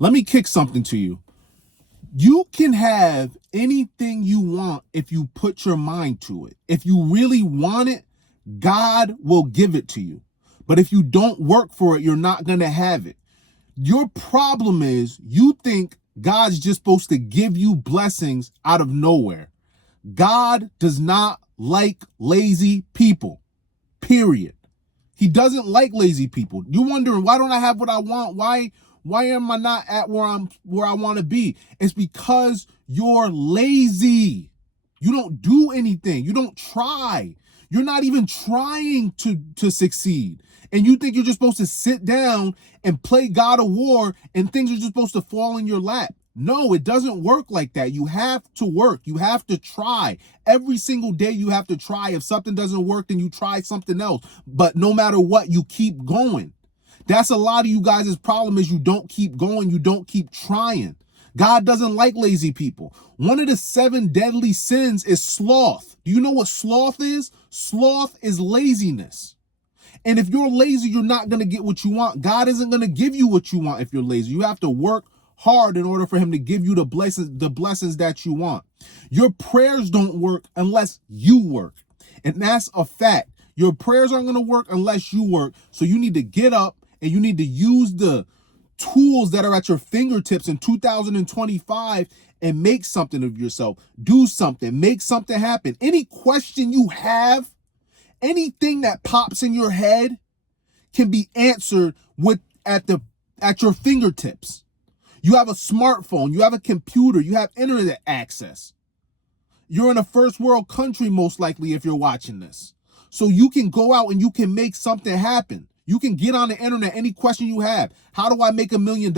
Let me kick something to you. You can have anything you want if you put your mind to it. If you really want it, God will give it to you. But if you don't work for it, you're not going to have it. Your problem is you think God's just supposed to give you blessings out of nowhere. God does not like lazy people, period. He doesn't like lazy people. You're wondering, why don't I have what I want? Why am I not at where I want to be? It's because you're lazy. You don't do anything. You don't try. You're not even trying to succeed. And you think you're just supposed to sit down and play God of War and things are just supposed to fall in your lap. No, it doesn't work like that. You have to work. You have to try. Every single day you have to try. If something doesn't work, then you try something else. But no matter what, you keep going. That's a lot of you guys' problem is you don't keep going. You don't keep trying. God doesn't like lazy people. One of the 7 deadly sins is sloth. Do you know what sloth is? Sloth is laziness. And if you're lazy, you're not going to get what you want. God isn't going to give you what you want if you're lazy. You have to work hard in order for him to give you the blessings that you want. Your prayers don't work unless you work. And that's a fact. Your prayers aren't going to work unless you work. So you need to get up and you need to use the tools that are at your fingertips in 2025 and make something of yourself. Do something. Make something happen. Any question you have, anything that pops in your head can be answered at your fingertips. You have a smartphone, you have a computer, you have internet access. You're in a first world country, most likely, if you're watching this. So you can go out and you can make something happen. You can get on the internet, any question you have. How do I make $1 million?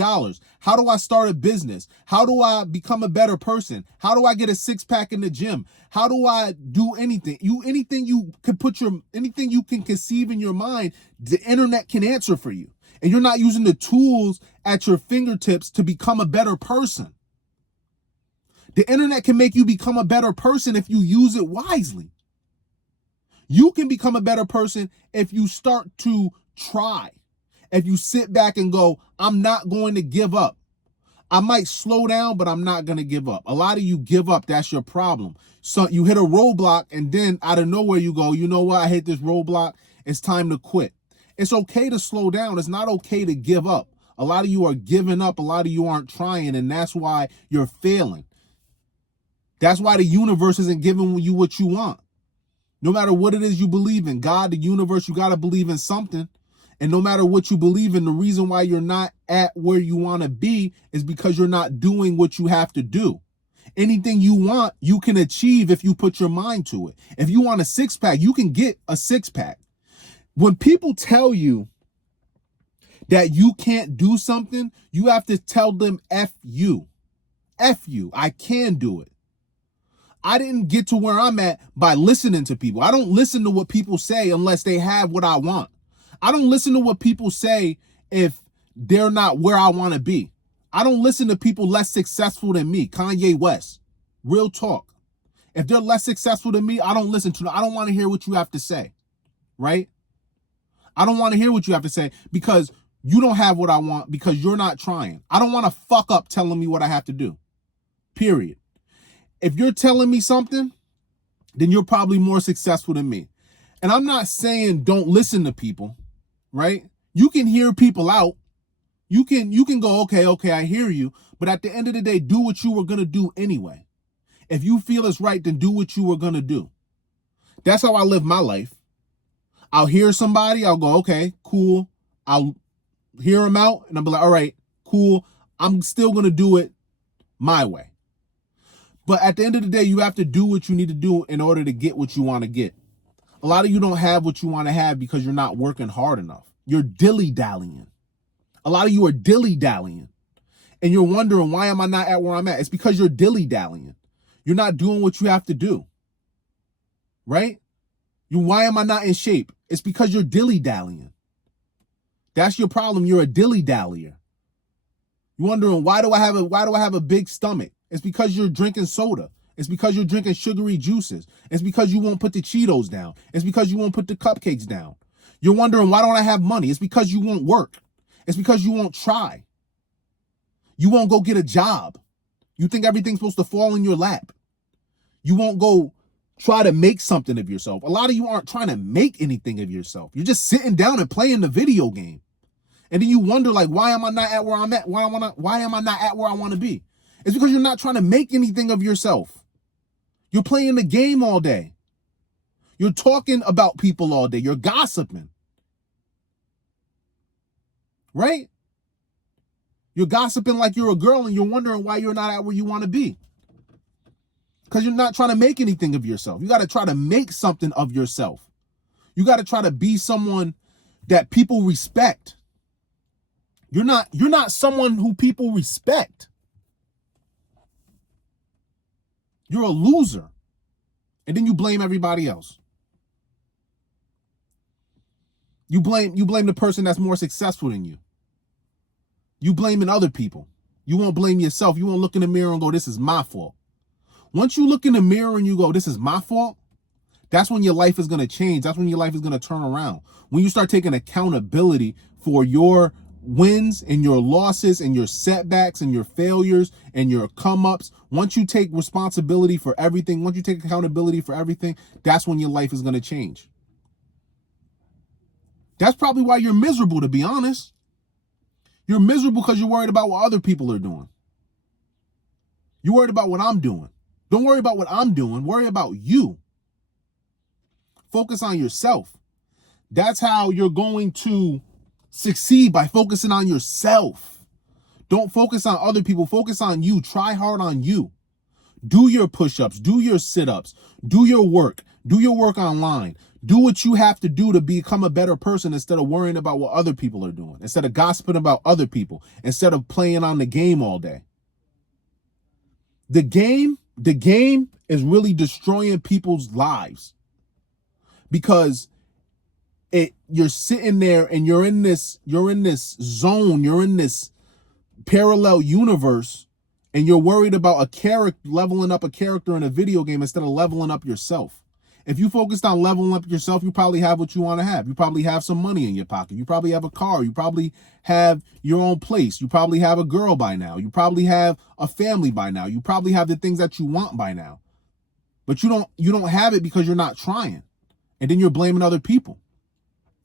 How do I start a business? How do I become a better person? How do I get a 6-pack in the gym? How do I do anything? Anything you can conceive in your mind, the internet can answer for you. And you're not using the tools at your fingertips to become a better person. The internet can make you become a better person if you use it wisely. You can become a better person if you start to try. If you sit back and go, I'm not going to give up. I might slow down, but I'm not going to give up. A lot of you give up. That's your problem. So you hit a roadblock and then out of nowhere you go, you know what? I hit this roadblock. It's time to quit. It's okay to slow down. It's not okay to give up. A lot of you are giving up. A lot of you aren't trying, and that's why you're failing. That's why the universe isn't giving you what you want. No matter what it is you believe in, God, the universe, you got to believe in something. And no matter what you believe in, the reason why you're not at where you want to be is because you're not doing what you have to do. Anything you want, you can achieve if you put your mind to it. If you want a 6-pack, you can get a 6-pack. When people tell you that you can't do something, you have to tell them F you. F you. I can do it. I didn't get to where I'm at by listening to people. I don't listen to what people say unless they have what I want. I don't listen to what people say if they're not where I want to be. I don't listen to people less successful than me. Kanye West. Real talk. If they're less successful than me, I don't listen to them. I don't want to hear what you have to say. Right? I don't want to hear what you have to say because you don't have what I want because you're not trying. I don't want to fuck up telling me what I have to do. Period. If you're telling me something, then you're probably more successful than me. And I'm not saying don't listen to people, right? You can hear people out. You can go, okay, I hear you. But at the end of the day, do what you were going to do anyway. If you feel it's right, then do what you were going to do. That's how I live my life. I'll hear somebody, I'll go, okay, cool. I'll hear them out and I'll be like, all right, cool. I'm still going to do it my way. But at the end of the day, you have to do what you need to do in order to get what you want to get. A lot of you don't have what you want to have because you're not working hard enough. You're dilly-dallying. A lot of you are dilly-dallying. And you're wondering, why am I not at where I'm at? It's because you're dilly-dallying. You're not doing what you have to do. Right? Why am I not in shape? It's because you're dilly-dallying. That's your problem. You're a dilly-dallyer. You're wondering, why do I have a big stomach? It's because you're drinking soda. It's because you're drinking sugary juices. It's because you won't put the Cheetos down. It's because you won't put the cupcakes down. You're wondering, why don't I have money? It's because you won't work. It's because you won't try. You won't go get a job. You think everything's supposed to fall in your lap. You won't go try to make something of yourself. A lot of you aren't trying to make anything of yourself. You're just sitting down and playing the video game. And then you wonder, like, why am I not at where I'm at? Why am I not at where I want to be? It's because you're not trying to make anything of yourself. You're playing the game all day. You're talking about people all day. You're gossiping. Right? You're gossiping like you're a girl and you're wondering why you're not at where you want to be. Because you're not trying to make anything of yourself. You got to try to make something of yourself. You got to try to be someone that people respect. You're not someone who people respect. You're a loser. And then you blame everybody else. You blame the person that's more successful than you. You blaming other people. You won't blame yourself. You won't look in the mirror and go, this is my fault. Once you look in the mirror and you go, this is my fault, that's when your life is going to change. That's when your life is going to turn around. When you start taking accountability for your wins and your losses and your setbacks and your failures and your come-ups, once you take responsibility for everything, once you take accountability for everything, that's when your life is going to change. That's probably why you're miserable, to be honest. You're miserable because you're worried about what other people are doing. You're worried about what I'm doing. Don't worry about what I'm doing. Worry about you. Focus on yourself. That's how you're going to succeed, by focusing on yourself. Don't focus on other people. Focus on you. Try hard on you. Do your push-ups. Do your sit-ups. Do your work. Do your work online. Do what you have to do to become a better person instead of worrying about what other people are doing. Instead of gossiping about other people. Instead of playing on the game all day. The game is really destroying people's lives. Because you're sitting there and you're in this zone, you're in this parallel universe, and you're worried about leveling up a character in a video game instead of leveling up yourself. If you focused on leveling up yourself, you probably have what you want to have. You probably have some money in your pocket. You probably have a car. You probably have your own place. You probably have a girl by now. You probably have a family by now. You probably have the things that you want by now. But you don't have it because you're not trying. And then you're blaming other people.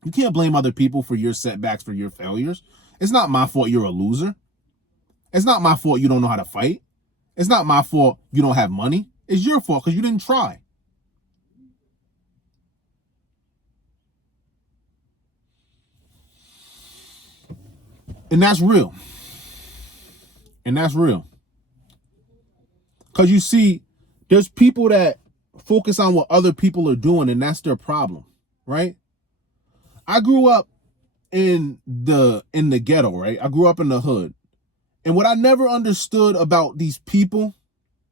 You can't blame other people for your setbacks, for your failures. It's not my fault you're a loser. It's not my fault you don't know how to fight. It's not my fault you don't have money. It's your fault because you didn't try. And that's real. And that's real. Because you see, there's people that focus on what other people are doing, and that's their problem, right? I grew up in the ghetto, right? I grew up in the hood. And what I never understood about these people,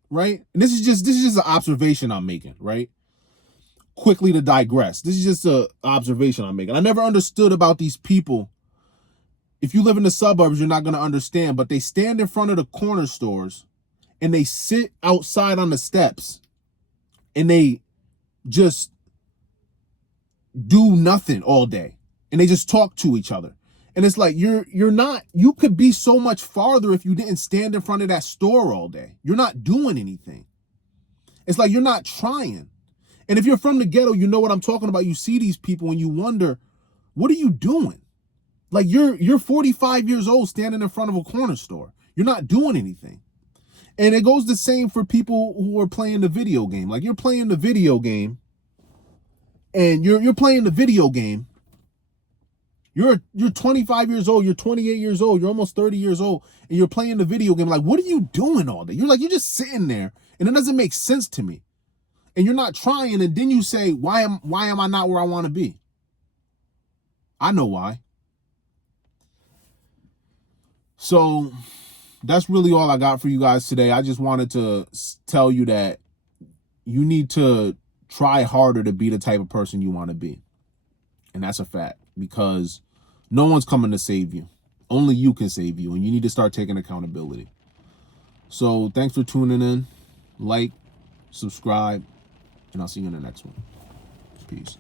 right? And this is just an observation I'm making, right? Quickly to digress. This is just an observation I'm making. I never understood about these people. If you live in the suburbs, you're not going to understand, but they stand in front of the corner stores and they sit outside on the steps and they just do nothing all day. And they just talk to each other. And it's like, you could be so much farther if you didn't stand in front of that store all day. You're not doing anything. It's like you're not trying. And if you're from the ghetto, you know what I'm talking about. You see these people and you wonder, what are you doing? Like you're 45 years old standing in front of a corner store. You're not doing anything. And it goes the same for people who are playing the video game. Like you're playing the video game and you're playing the video game. You're 25 years old, you're 28 years old, you're almost 30 years old, and you're playing the video game. Like, what are you doing all day? You're just sitting there, and it doesn't make sense to me. And you're not trying, and then you say, why am I not where I want to be? I know why. So that's really all I got for you guys today. I just wanted to tell you that you need to try harder to be the type of person you want to be. And that's a fact, because no one's coming to save you. Only you can save you, and you need to start taking accountability. So thanks for tuning in. Like, subscribe, and I'll see you in the next one. Peace.